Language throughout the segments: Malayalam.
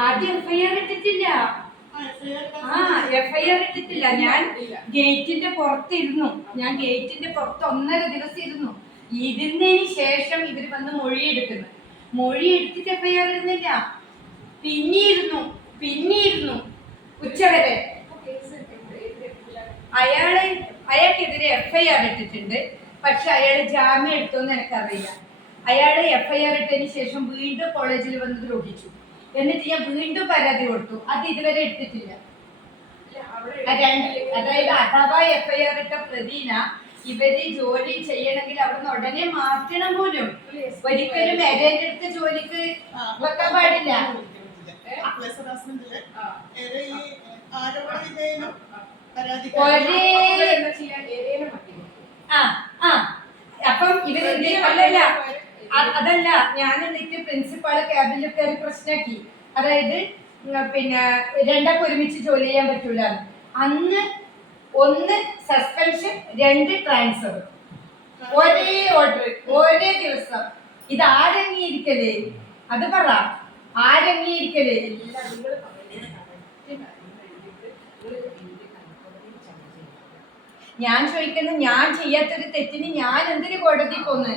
ആദ്യം എഫ്ഐആർ ഇട്ടിട്ടില്ല. ആ എഫ്ഐആർ ഇട്ടിട്ടില്ല. ഞാൻ ഗേറ്റിന്റെ പുറത്തിരുന്നു. ഞാൻ ഗേറ്റിന്റെ പുറത്ത് ഒന്നര ദിവസം ഇരുന്നു ഇരുന്നതിന് ശേഷം ഇവർ വന്ന് മൊഴി എടുക്കുന്നു മൊഴി എടുത്തിട്ട് എഫ്ഐആർ ഇടുന്നില്ല. പിന്നിരുന്നു. പിന്നിരുന്നു. ഉച്ചവരെ. അയാളെ അയാൾക്കെതിരെ എഫ്ഐആർ ഇട്ടിട്ടുണ്ട്. പക്ഷെ അയാൾ ജാമ്യം എടുത്തോന്ന് എനിക്കറിയില്ല. അയാൾ എഫ്ഐആർ ഇട്ടതിന് ശേഷം വീണ്ടും കോളേജിൽ വന്ന് ദ്രോഹിച്ചു എന്നിട്ട് ഞാൻ വീണ്ടും പരാതി കൊടുത്തു. അത് ഇതുവരെ എടുത്തിട്ടില്ല. അതായത് അഥവാ എഫ്ഐആർ ഇട്ട പ്രതിന ഇവർ ജോലി ചെയ്യണമെങ്കിൽ അവിടുന്ന് ഉടനെ മാറ്റണം പോലും. ഒരിക്കലും എരേന്റെ അടുത്ത് ജോലിക്ക് വെക്കാൻ പാടില്ല. അപ്പം ഇവർ? അല്ലല്ല. അതല്ല ഞാൻ എന്നിട്ട് പ്രിൻസിപ്പാളെ ക്യാബിനിൽ കയറി പ്രശ്നമാക്കി അതായത് പിന്നെ രണ്ടാൾക്ക് ഒരുമിച്ച് ജോലി ചെയ്യാൻ പറ്റൂല അന്ന് ഒന്ന് സസ്പെൻഷൻ രണ്ട് ട്രാൻസ്ഫർ ഒരേ ഓർഡർ ഒരേ ദിവസം. ഇത് ആരങ്ങിയിരിക്കലേ അത് പറ. ആരങ്ങിയിരിക്കലേ ഞാൻ ചോദിക്കുന്നത് ഞാൻ ചെയ്യാത്തൊരു തെറ്റിന് ഞാൻ എന്തിനു കോടതി പോന്ന്?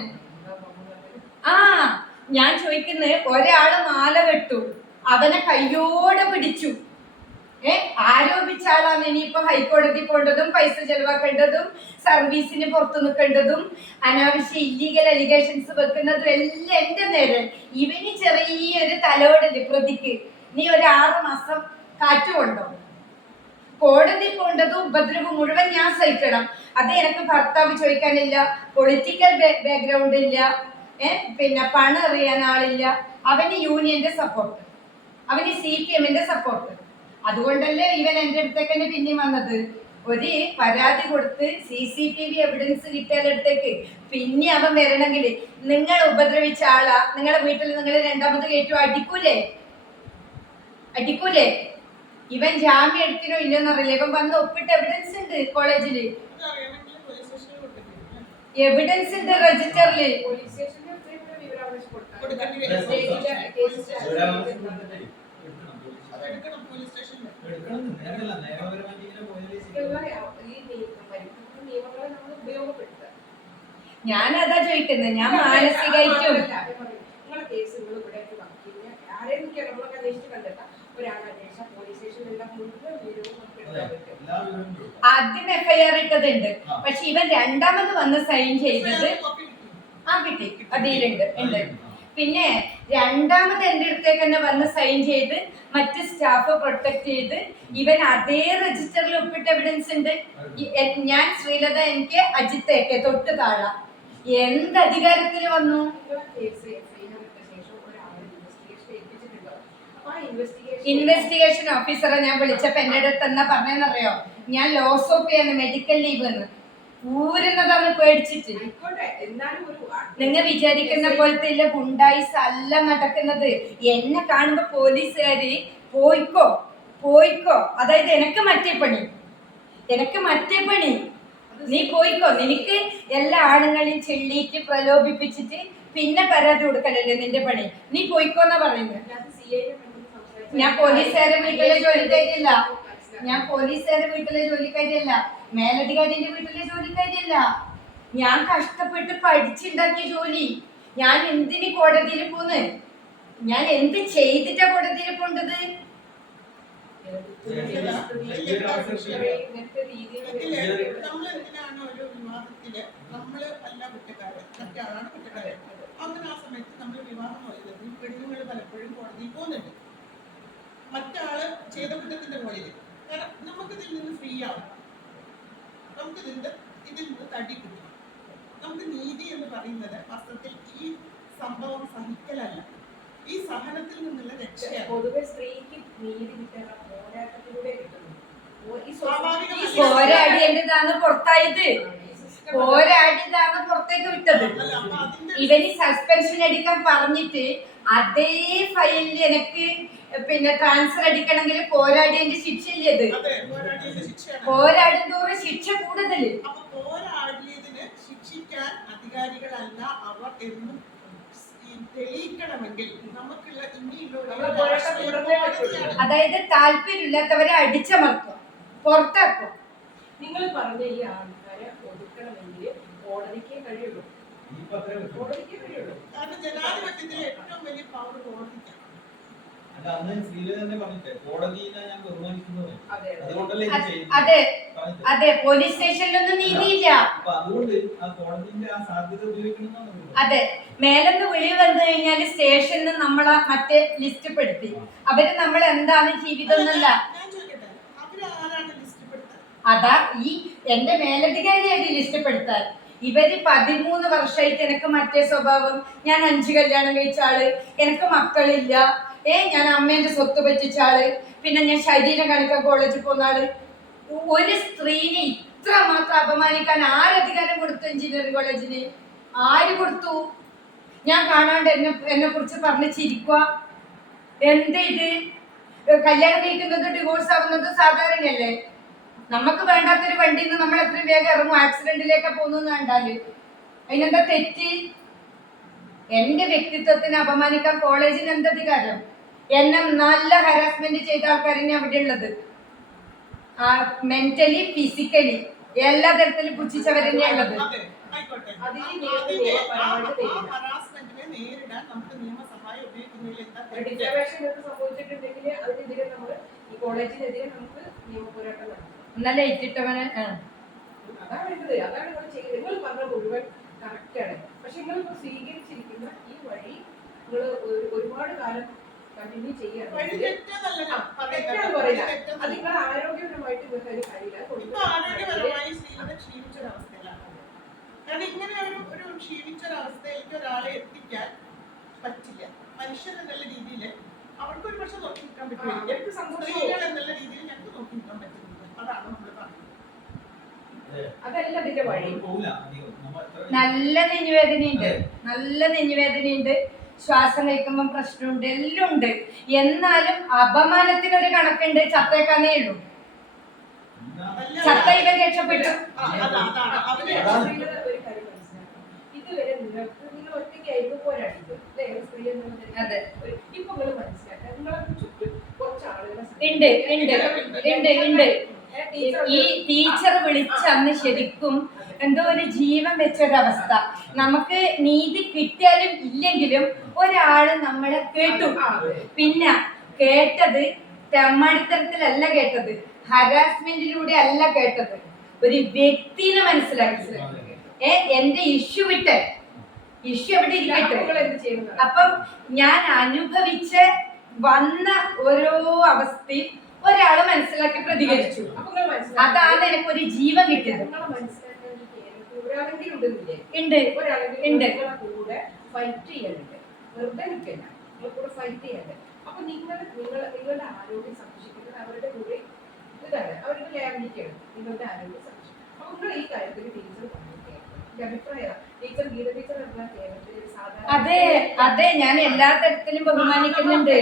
ആ ഞാൻ ചോദിക്കുന്നത് ഒരാൾ മാല കെട്ടു അവനെ കയ്യോടെ പിടിച്ചു. ഏ ആരോപിച്ച ആളാണ് ഇനിയിപ്പോ ഹൈക്കോടതി പോണ്ടതും പൈസ ചെലവാക്കേണ്ടതും സർവീസിന് പുറത്തു നിൽക്കേണ്ടതും അനാവശ്യ ഇല്ലീഗൽ അലിഗേഷൻസ് വെക്കുന്നതും എല്ലാം എന്റെ നേരെ ഇവന് ചെറിയൊരു തലോടൽ പ്രതിക്ക്. നീ ഒരു ആറ് മാസം കാറ്റുകൊണ്ടോ കോടതി പോണ്ടതും ഉപദ്രവം മുഴുവൻ ഞാൻ സഹിക്കണം. അത് എനിക്ക് ഭർത്താവ് ചോദിക്കാനില്ല പൊളിറ്റിക്കൽ ബാക്ക്ഗ്രൗണ്ട് ഇല്ല. പിന്നെ പണം എറിയാൻ ആളില്ല. അവന് യൂണിയന്റെ സപ്പോർട്ട് അവന് സി പി എമ്മിന്റെ സപ്പോർട്ട് അതുകൊണ്ടല്ലേ ഇവൻ എന്റെ അടുത്തേക്ക് തന്നെ പിന്നെ വന്നത്. ഒരു പരാതി കൊടുത്ത് C C T V evidence കിട്ടിയാലടുത്തേക്ക് പിന്നെ അവൻ വരണമെങ്കിൽ നിങ്ങൾ ഉപദ്രവിച്ച ആളാ. നിങ്ങളുടെ വീട്ടിൽ നിങ്ങൾ രണ്ടാമത് കയറ്റു അടിക്കൂലേ? അടിക്കൂലേ? ഇവൻ ജാമ്യം എടുത്തിനോ ഇല്ലെന്ന് അറിയില്ല. ഇവൻ വന്ന് ഒപ്പിട്ട എവിഡൻസ് ഉണ്ട് കോളേജിൽ പോലീസ് പോലീസ് അതാ ചോദിക്കുന്നത് ഞാൻ മാനസികമായിട്ടും ആദ്യം എഫ്ഐആർ ഇട്ടതുണ്ട്. പക്ഷെ ഇവൻ രണ്ടാമത് വന്ന് സൈൻ ചെയ്തത് ആ കിട്ടി. അതിലുണ്ട് ഉണ്ട് പിന്നെ രണ്ടാമത് എന്റെ അടുത്തേക്ക് തന്നെ വന്ന് സൈൻ ചെയ്ത് മറ്റ് സ്റ്റാഫ് പ്രൊട്ടക്ട് ചെയ്ത് ഇവൻ അതേ രജിസ്റ്ററിൽ ഒപ്പിട്ട എവിഡൻസ് ഉണ്ട്. ഞാൻ ശ്രീലത എനിക്ക് അജിത്തേക്ക് തൊട്ട് താഴ. എന്ത് അധികാരത്തിൽ വന്നു? ഇൻവെസ്റ്റിഗേഷൻ ഓഫീസറെ ഞാൻ വിളിച്ചപ്പോ എന്റെ അടുത്ത് എന്നാ പറഞ്ഞെന്നറിയോ ഞാൻ ലോസ് ഓഫ് ചെയ്യാണ് മെഡിക്കൽ ലീവ് എന്ന്. ഊരുന്നതാണ് പേടിച്ചിട്ട്. നിങ്ങൾ വിചാരിക്കുന്ന പോലത്തെ ഇല്ല ഗുണ്ടായിസ് അല്ല നടക്കുന്നത്. എന്നെ കാണുമ്പോ പോലീസുകാര് പോയിക്കോ പോയിക്കോ. അതായത് എനക്ക് മറ്റേ പണി. എനക്ക് മറ്റേ പണി. നീ പോയിക്കോ. നിനക്ക് എല്ലാ ആണുങ്ങളെയും ചെള്ളിയിട്ട് പ്രലോഭിപ്പിച്ചിട്ട് പിന്നെ പരാതി കൊടുക്കലല്ലേ നിന്റെ പണി? നീ പോയിക്കോന്നാ പറയുന്നത് ഞാൻ പോലീസുകാരെ വീട്ടിലെ ജോലിക്കാരിയല്ല. ഞാൻ പോലീസുകാരെ വീട്ടിലെ ജോലിക്കാരിയല്ല. മേലധികാരിന്റെ വീട്ടിലെ ജോലിക്കാരിയല്ല. ഞാൻ കഷ്ടപ്പെട്ട് പഠിച്ചുണ്ടാക്കിയ ജോലി. ഞാൻ എന്തിന് കോടതിയിൽ പോന്ന്? ഞാൻ എന്ത് ചെയ്തിട്ടാ കോടതിയിൽ പോണ്ടത്? അങ്ങനെ ആ സമയത്ത് നമ്മൾ വിവാഹം ചെയ്തത് പെണ്ണുങ്ങൾ പലപ്പോഴും കോടതിയിൽ പോകുന്നുണ്ട് മറ്റാൾ ചെയ്ത കുറ്റത്തിന്റെ മുകളിൽ കാരണം നമുക്കിതിൽ നിന്ന് ഫ്രീ ആവും. നമുക്കിതിന്റെ ഇതിൽ നിന്ന് തടി നമുക്ക് നീതി എന്ന് പറയുന്നത് വസ്ത്രത്തിൽ ഈ സംഭവം സഹിക്കലല്ല. ഈ സഹനത്തിൽ നിന്നുള്ള രക്ഷയാണ്. പൊതുവെ സ്ത്രീക്ക് നീതി കിട്ടുന്ന പോരാട്ടത്തിലൂടെ കിട്ടുന്നു. പോരാടി എന്റേതാണ് പുറത്തായത്. പോരാടിയതാണ് പുറത്തേക്ക് വിട്ടത്. ഇവന് സസ്പെൻഷൻ അടിക്കാൻ പറഞ്ഞിട്ട് അതേ ഫയലിൽ എനിക്ക് പിന്നെ ട്രാൻസ്ഫർ അടിക്കണമെങ്കിൽ പോരാടിയതിന്റെ ശിക്ഷ ഇല്ലേ അതെ പോരാടും തോറും ശിക്ഷ കൂടുതൽ അപ്പൊ പോരാടിയതിന് അധികാരികളല്ല അവർ എന്നും തെളിയിക്കണമെങ്കിൽ നമുക്കുള്ള ഇനിയുള്ള. അതായത് താല്പര്യമില്ലാത്തവരെ അടിച്ചമർത്തും പുറത്താക്കും നിങ്ങൾ പറഞ്ഞ ഈ ആൾക്കാരെ ഒതുക്കണമെങ്കിൽ കോടതിക്കേ കഴിയുള്ളൂ. കോടതിക്കേ കഴിയുള്ളൂ കാരണം ജനാധിപത്യത്തിലെ ഏറ്റവും വലിയ പവർ കോടതിക്കാണ് അല്ല അന്ന് ശ്രീല തന്നെ പറഞ്ഞിട്ടേ കോടതിയെ ഞാൻ ബഹുമാനിക്കുന്നത് അതെ അതെ. അതുകൊണ്ടല്ലേ ഇത് അത് അതെ അതെ പോലീസ് സ്റ്റേഷനിലൊന്നും നീതിയില്ല അതെ മേലെന്ന് വിളി വന്നു കഴിഞ്ഞാൽ സ്റ്റേഷനിൽ നമ്മളെ മറ്റേ ലിസ്റ്റ് പെടുത്തി. അവർ നമ്മൾ എന്താണ് ജീവിതം എന്നല്ല. അതാ ഈ എന്റെ മേലധികാരിയായിട്ട് ലിസ്റ്റ് പെടുത്താൻ. ഇവർ പതിമൂന്ന് വർഷമായിട്ട് എനിക്ക് മറ്റേ സ്വഭാവം ഞാൻ അഞ്ച് കല്യാണം കഴിച്ച ആൾ എനിക്ക് മക്കളില്ല ഏ ഞാൻ അമ്മേന്റെ സ്വത്ത് പറ്റിച്ച ആൾ പിന്നെ ഞാൻ ശരീരം കണക്ക കോളേജിൽ പോകുന്ന ആൾ ഒരു സ്ത്രീനെ ഇത്ര മാത്രം അപമാനിക്കാൻ ആരധികാരം കൊടുത്തു എഞ്ചിനീയറിംഗ് കോളേജിന് ആര് കൊടുത്തു? ഞാൻ കാണാണ്ട് എന്നെ എന്നെ കുറിച്ച് പറഞ്ഞ് ചിരിക്കുക എന്ത് ഇത്? കല്യാണം കഴിക്കുന്നത് ഡിവോഴ്സ് ആവുന്നത് സാധാരണയല്ലേ? നമുക്ക് വേണ്ടാത്തൊരു വണ്ടിയിൽ നിന്ന് നമ്മൾ എത്രയും വേഗം ഇറങ്ങും. ആക്സിഡന്റിലേക്ക് പോകുന്നു കണ്ടാൽ. അതിനെന്താ തെറ്റ്? എന്റെ വ്യക്തിത്വത്തിന് അപമാനിക്കാൻ കോളേജിന് എന്തധികാരം എന്നെ നല്ല ഹരാസ്മെന്റ് ചെയ്ത ആൾക്കാരാണ് അവിടെ ഉള്ളത്. മെന്റലി ഫിസിക്കലി എല്ലാ തരത്തിലും പുച്ഛിച്ചവരെന്നെ ഉള്ളത്. ഇട്ടിട്ടവന് ആ. അതാണ് അതാണ് നിങ്ങൾ ചെയ്യുന്നത്. നിങ്ങൾ പറഞ്ഞ മുഴുവൻ കറക്റ്റാണ് പക്ഷെ ഈ വഴി നിങ്ങൾ ഒരുപാട് കാലം കണ്ടിന്യൂ ചെയ്യണം അത്. നിങ്ങൾ ആരോഗ്യപരമായിട്ട് നിങ്ങൾക്ക് കഴിയില്ല കാരണം ഇങ്ങനെ ഒരു ഒരു ക്ഷീണിച്ചൊരവസ്ഥയിലേക്ക് ഒരാളെ എത്തിക്കാൻ പറ്റില്ല. മനുഷ്യൻ എന്നുള്ള രീതിയിൽ അവർക്ക് ഒരു പക്ഷെ നോക്കി നിൽക്കാൻ പറ്റില്ല. സ്ത്രീകൾ എന്നുള്ള രീതിയിൽ ഞങ്ങൾക്ക് നോക്കി നിൽക്കാൻ പറ്റുന്നത് അതാണ് നമ്മൾ പറയുന്നത്. അതല്ല അതിന്റെ വഴി. നല്ല നെഞ്ഞുവേദനയുണ്ട്. നല്ല നെഞ്ഞുവേദനയുണ്ട്. ശ്വാസം കഴിക്കുമ്പോൾ പ്രശ്നമുണ്ട് എല്ലാം ഉണ്ട് എന്നാലും അപമാനത്തിനൊരു കണക്കുണ്ട് ചത്തേക്കാനേ ഉള്ളൂ. ചത്ത ഇവൻ രക്ഷപ്പെട്ടു. ഒരു ഇതുവരെ നിങ്ങൾക്ക് നിങ്ങൾ ഒറ്റയ്ക്കായിരുന്നു അതെ. ഒരു- ഇപ്പൊ നിങ്ങൾ മനസ്സിലാക്കുക നിങ്ങൾക്ക് ചുറ്റും കുറച്ച് ആളുകളെ ഉണ്ട് ഉണ്ട് ഉണ്ട് ഉണ്ട്. ഈ ടീച്ചർ വിളിച്ച അന്ന് ശരിക്കും എന്തോ ഒരു ജീവൻ വെച്ച വെച്ചൊരവസ്ഥ നമുക്ക് നീതി കിട്ടിയാലും ഇല്ലെങ്കിലും ഒരാൾ നമ്മളെ കേട്ടു. പിന്നെ കേട്ടത് തെമ്മടിത്തരത്തിലല്ല കേട്ടത്. ഹരാസ്മെന്റിലൂടെ അല്ല കേട്ടത്. ഒരു വ്യക്തിനെ മനസ്സിലാക്കി ഏ എന്റെ ഇഷ്യൂ വിട്ട്. ഇഷ്യൂ എവിടെ ഇരിക്കട്ടെ? അപ്പം ഞാൻ അനുഭവിച്ച് വന്ന ഓരോ അവസ്ഥയും ഒരാൾ മനസ്സിലാക്കി പ്രതികരിച്ചു. അതാണ് എനിക്ക് ഒരു അതാണ് എനിക്കൊരു ജീവൻ കിട്ടിയത്. ഉണ്ട്. ഉണ്ട്. കൂടെ ഫൈറ്റ് ചെയ്യാനുണ്ട് വെറുതെ നിൽക്കില്ല നിങ്ങളെ കൂടെ ഫൈറ്റ് ചെയ്യാനുണ്ട് അപ്പൊ നിങ്ങൾ നിങ്ങൾ നിങ്ങളുടെ ആരോഗ്യം സംരക്ഷിക്കുന്നത് അവരുടെ കൂടെ ഇതാണ്. അവരുടെ ലാബിലിറ്റിയാണ് നിങ്ങളുടെ ആരോഗ്യം സംരക്ഷിക്കുന്നത് അപ്പൊ നിങ്ങൾ ഈ കാര്യത്തിൽ ടീച്ചർ അതെ അതെ. ഞാൻ എല്ലാ തരത്തിലും ബഹുമാനിക്കുന്നുണ്ട്.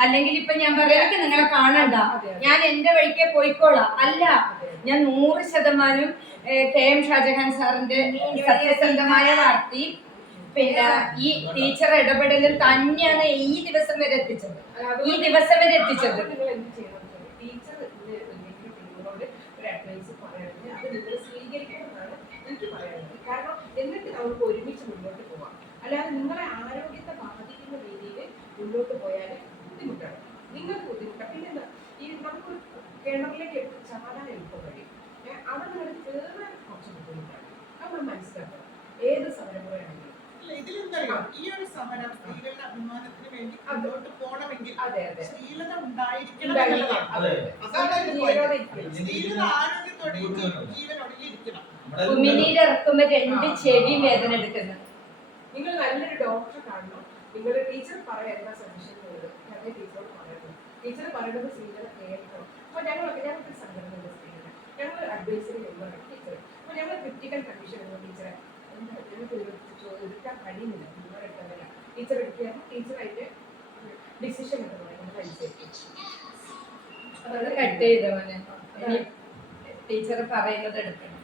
അല്ലെങ്കിൽ ഇപ്പൊ ഞാൻ പറയാം നിങ്ങളെ കാണണ്ട. ഞാൻ എന്റെ വഴിക്കേ പോയിക്കോളാം. അല്ല. ഞാൻ നൂറ് ശതമാനം കെ എം ഷാജഹാൻ സാറിന്റെ സത്യസന്ധമായ വാർത്തി പിന്നെ ഈ ടീച്ചർ ഇടപെടലിൽ തന്നെയാണ് ഈ ദിവസം വരെ എത്തിച്ചത്. ഈ ദിവസം വരെ എത്തിച്ചത്. നിങ്ങൾ നിങ്ങൾ കാരണം എന്നിട്ട് ഒരുമിച്ച് മുന്നോട്ട് അല്ലാതെ നിങ്ങളെ ആരോഗ്യത്തെ ബാധിക്കുന്ന രീതിയിൽ മുന്നോട്ട് പോയാൽ ബുദ്ധിമുട്ടാണ്. നിങ്ങൾക്ക് ബുദ്ധിമുട്ടാണ് പിന്നെ എന്താ ഈ നമുക്ക് കിണറിലേക്ക് എടുത്ത് ചാടാൻ എളുപ്പം വഴി അവിടെ നിന്ന് കയറാൻ കുറച്ച് ബുദ്ധിമുട്ടാണ്. അത് നമ്മൾ മനസ്സിലാക്കണം. ഏത് സമരമുറയാണെങ്കിലും. ഈ ഒരു സമരം സ്ത്രീകളുടെ അഭിമാനത്തിന് വേണ്ടി മുന്നോട്ട് പോകണമെങ്കിൽ സ്ത്രീലത ഉണ്ടായിരിക്കണം. സ്ത്രീലത ആരോഗ്യത്തോടെ ഉമിനീര് ഇറക്കുമ്പോ രണ്ട് ചെവി വേദന എടുക്കുന്നു. നിങ്ങൾ നല്ലൊരു ഡോക്ടറെ കാണണം. നിങ്ങൾ ടീച്ചർ പറയുന്ന സജഷൻ ടീച്ചർ ടീച്ചറോട് പറയുന്നത് ടീച്ചർ പറയുന്നത് സ്ത്രീകളെ കേൾക്കണം. അപ്പൊ ഞങ്ങളൊക്കെ ഞങ്ങൾക്ക് സംഘടനയുണ്ട് സ്ത്രീകളെ. ഞങ്ങൾ അഡ്വൈസറി മെമ്പറാണ് ടീച്ചർ അപ്പോൾ ഞങ്ങൾ ക്രിട്ടിക്കൽ കണ്ടീഷൻ ഉള്ള ടീച്ചറെ എടുക്കാൻ കഴിയുന്നില്ല. ടീച്ചർ എടുക്കുക ടീച്ചറായിട്ട് ഡിസിഷൻ എടുക്കണം ഞങ്ങൾ അനുസരിക്കും കട്ട് ചെയ്തവനെ ടീച്ചർ പറയുന്നത് എടുക്കണം.